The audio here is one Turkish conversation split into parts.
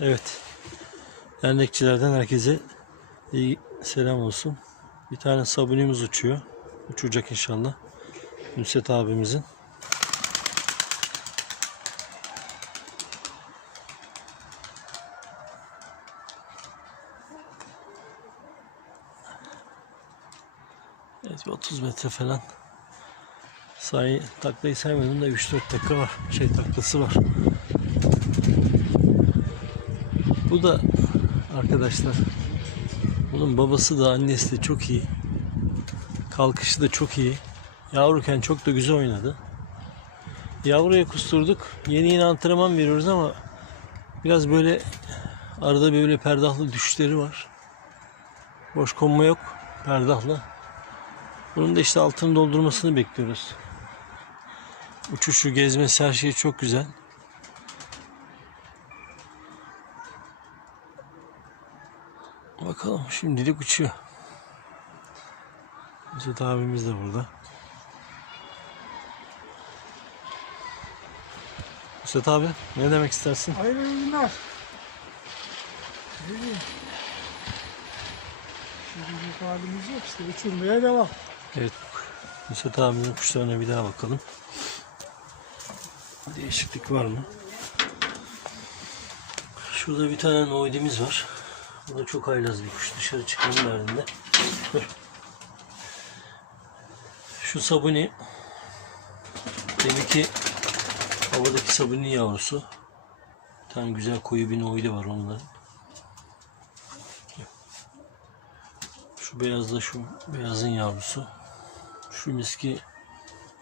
Evet. Dernekçilerden herkese iyi selam olsun. Bir tane sabunimiz uçuyor. Uçacak inşallah. Nusret abimizin. Evet bir 30 metre falan. Sayı taklayı saymadım da 3-4 dakika var. Şey taklası var. Bu da arkadaşlar bunun babası da annesi de çok iyi. Kalkışı da çok iyi. Yavruken çok da güzel oynadı. Yavruya kusturduk. Yeni yeni antrenman veriyoruz ama biraz böyle arada böyle perdahlı düşüşleri var. Boş konma yok perdahlı. Bunun da işte altını doldurmasını bekliyoruz. Uçuşu, gezmesi her şey çok güzel. Bakalım şimdilik uçuyor. Mesut abimiz de burada. Mesut abi ne demek istersin? Hayırlı günler. İyi. Şimdilik halimiz yok işte uçurmaya devam. Evet. Mesut abimizin kuşlarına bir daha bakalım. Değişiklik var mı? Şurada bir tane noidimiz var. Bu da çok haylaz bir kuş. Dışarı çıkmanın derdinde. Şu sabuni demek ki havadaki sabuni yavrusu. Bir tane güzel koyu bir noidi var onların. Şu beyaz da şu beyazın yavrusu. Şu miski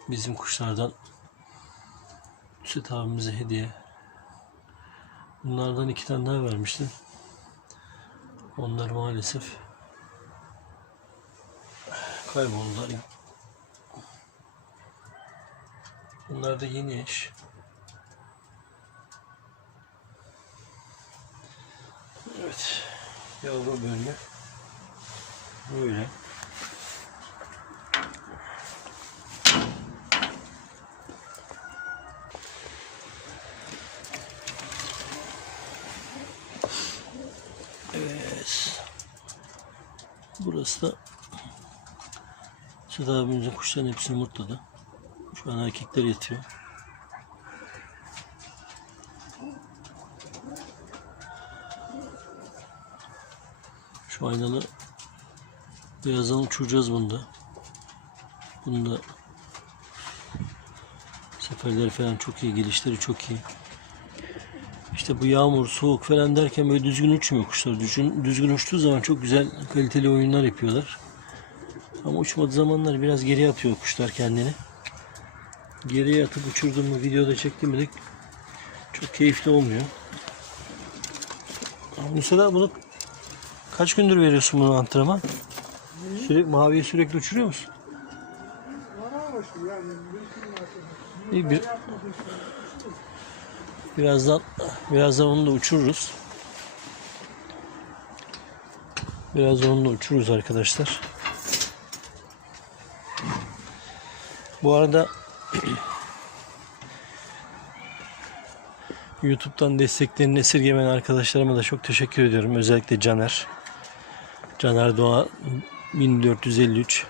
bizim kuşlardan Süt abimize hediye. Bunlardan iki tane daha vermiştim. Onlar maalesef kayboldular. Bunlar da yeni eş. Evet. Yavru bölümü. Böyle. Burası da abimizin kuşların hepsini mutladı. Şu an erkekler yatıyor. Şu aynalı birazdan uçuracağız bunu da. Bunu da seferleri falan çok iyi, gelişleri çok iyi. İşte bu yağmur, soğuk falan derken böyle düzgün uçmuyor kuşlar. Düzgün, düzgün uçtuğu zaman çok güzel kaliteli oyunlar yapıyorlar. Ama uçmadığı zamanlar biraz geriye atıyor kuşlar kendini. Geriye atıp uçurduğumu videoda çektim mi de çok keyifli olmuyor. Mesela bunu kaç gündür veriyorsun bunu antrenman? Sürekli maviye sürekli uçuruyor musun? İyi bir. Birazdan birazdan onu da uçururuz. Birazdan onu da uçururuz arkadaşlar. Bu arada YouTube'dan desteklerini esirgemeyen arkadaşlarıma da çok teşekkür ediyorum. Özellikle Caner. Caner Doğa 1453.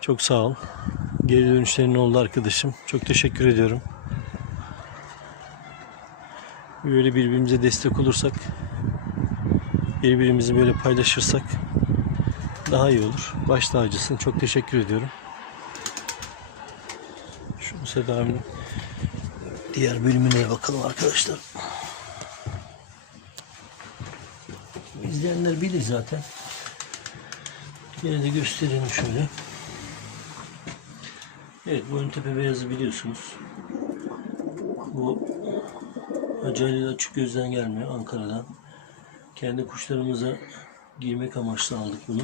Çok sağ ol. Geri dönüşlerin oldu arkadaşım. Çok teşekkür ediyorum. Böyle birbirimize destek olursak, birbirimizi böyle paylaşırsak daha iyi olur. Baş tacısın. Çok teşekkür ediyorum. Şu abinin diğer bölümüne bakalım arkadaşlar. İzleyenler bilir zaten. Yine de gösterelim şöyle. Evet bu ön tepe beyazı biliyorsunuz. Bu acayip açık gözden gelmiyor Ankara'dan. Kendi kuşlarımıza giymek amaçlı aldık bunu.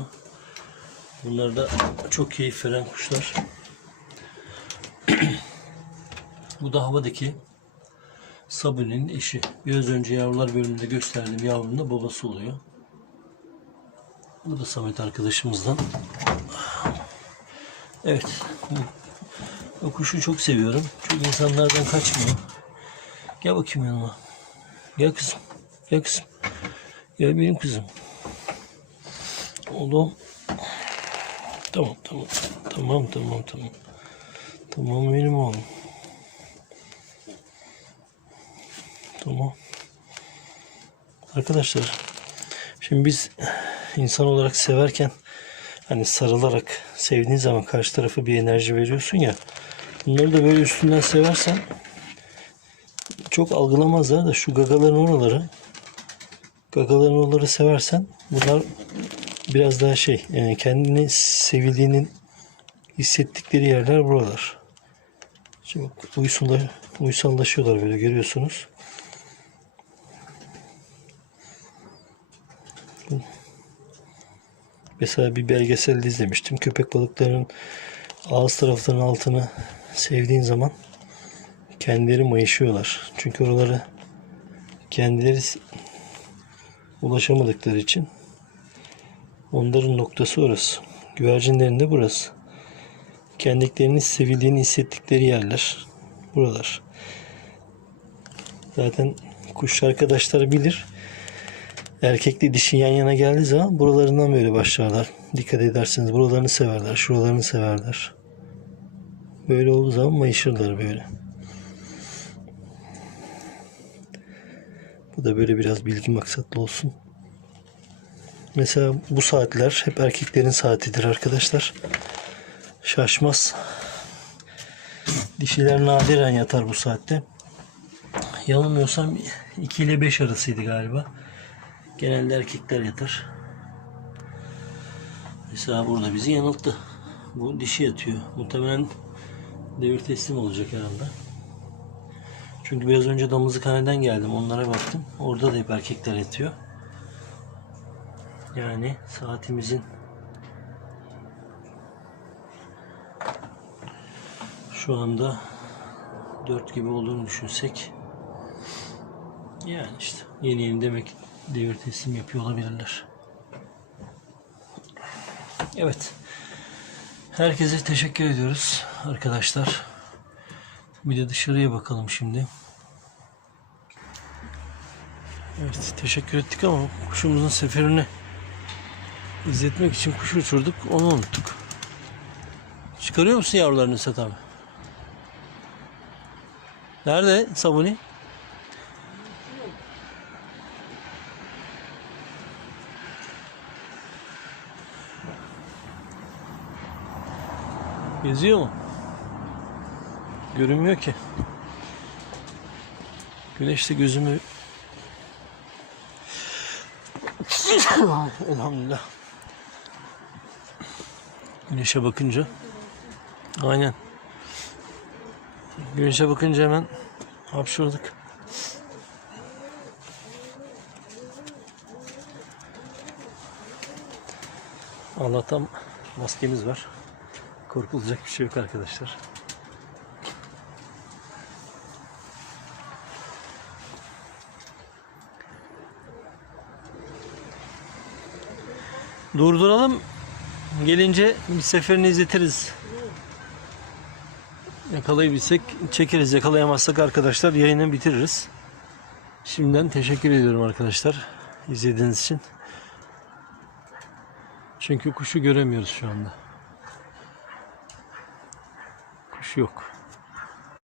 Bunlar da çok keyif veren kuşlar. Bu da havadaki Sabun'un eşi. Biraz önce yavrular bölümünde gösterdiğim yavrunun da babası oluyor. Bu da Samet arkadaşımızdan. Evet. Bu, kuşu çok seviyorum. Çok insanlardan kaçmıyor. Gel bakayım yanıma. Gel kızım. Gel kızım. Gel benim kızım. Oğlum. Tamam tamam. Tamam tamam tamam. Tamam benim oğlum. Tamam. Arkadaşlar şimdi biz insan olarak severken hani sarılarak sevdiğin zaman karşı tarafa bir enerji veriyorsun ya bunları da böyle üstünden seversen çok algılamazlar da şu gagaların oraları gagaların oraları seversen bunlar biraz daha şey yani kendini sevildiğinin hissettikleri yerler buralar. Bak, uysalla, uysallaşıyorlar böyle görüyorsunuz. Mesela bir belgeselde izlemiştim. Köpek balıklarının ağız taraflarının altını sevdiğin zaman kendileri mayışıyorlar. Çünkü oraları kendileri ulaşamadıkları için onların noktası orası. Güvercinlerin de burası. Kendilerini sevildiğini hissettikleri yerler. Buralar. Zaten kuş arkadaşlar bilir. Erkekle dişi yan yana geldiği zaman buralarından böyle başlarlar. Dikkat ederseniz buralarını severler, şuralarını severler. Böyle olduğu zaman mayışırlar böyle. Bu da böyle biraz bilgi maksatlı olsun. Mesela bu saatler hep erkeklerin saatidir arkadaşlar. Şaşmaz. Dişiler nadiren yatar bu saatte. Yanılmıyorsam 2 ile 5 arasıydı galiba. Genelde erkekler yatar. Mesela burada bizi yanılttı. Bu dişi yatıyor. Muhtemelen devir teslim olacak herhalde. Çünkü biraz önce damızlıkhaneden geldim. Onlara baktım. Orada da hep erkekler yatıyor. Yani saatimizin şu anda 4 gibi olduğunu düşünsek yani işte yeni yeni demek devir teslim yapıyor olabilirler. Evet. Herkese teşekkür ediyoruz arkadaşlar. Bir de dışarıya bakalım şimdi. Evet teşekkür ettik ama kuşumuzun seferini izletmek için kuş uçurduk onu unuttuk. Çıkarıyor musun yavrularını Sat abi? Nerede Sabuni? Geziyor mu? Görünmüyor ki. Güneş de gözümü Elhamdülillah. Güneşe bakınca aynen. Güneşe bakınca hemen hapşurduk. Allah'tan maskemiz var. Korkulacak bir şey yok arkadaşlar. Durduralım. Gelince bir seferini izletiriz. Yakalayabilsek çekeriz. Yakalayamazsak arkadaşlar yayını bitiririz. Şimdiden teşekkür ediyorum arkadaşlar. izlediğiniz için. Çünkü kuşu göremiyoruz şu anda. Kuş yok.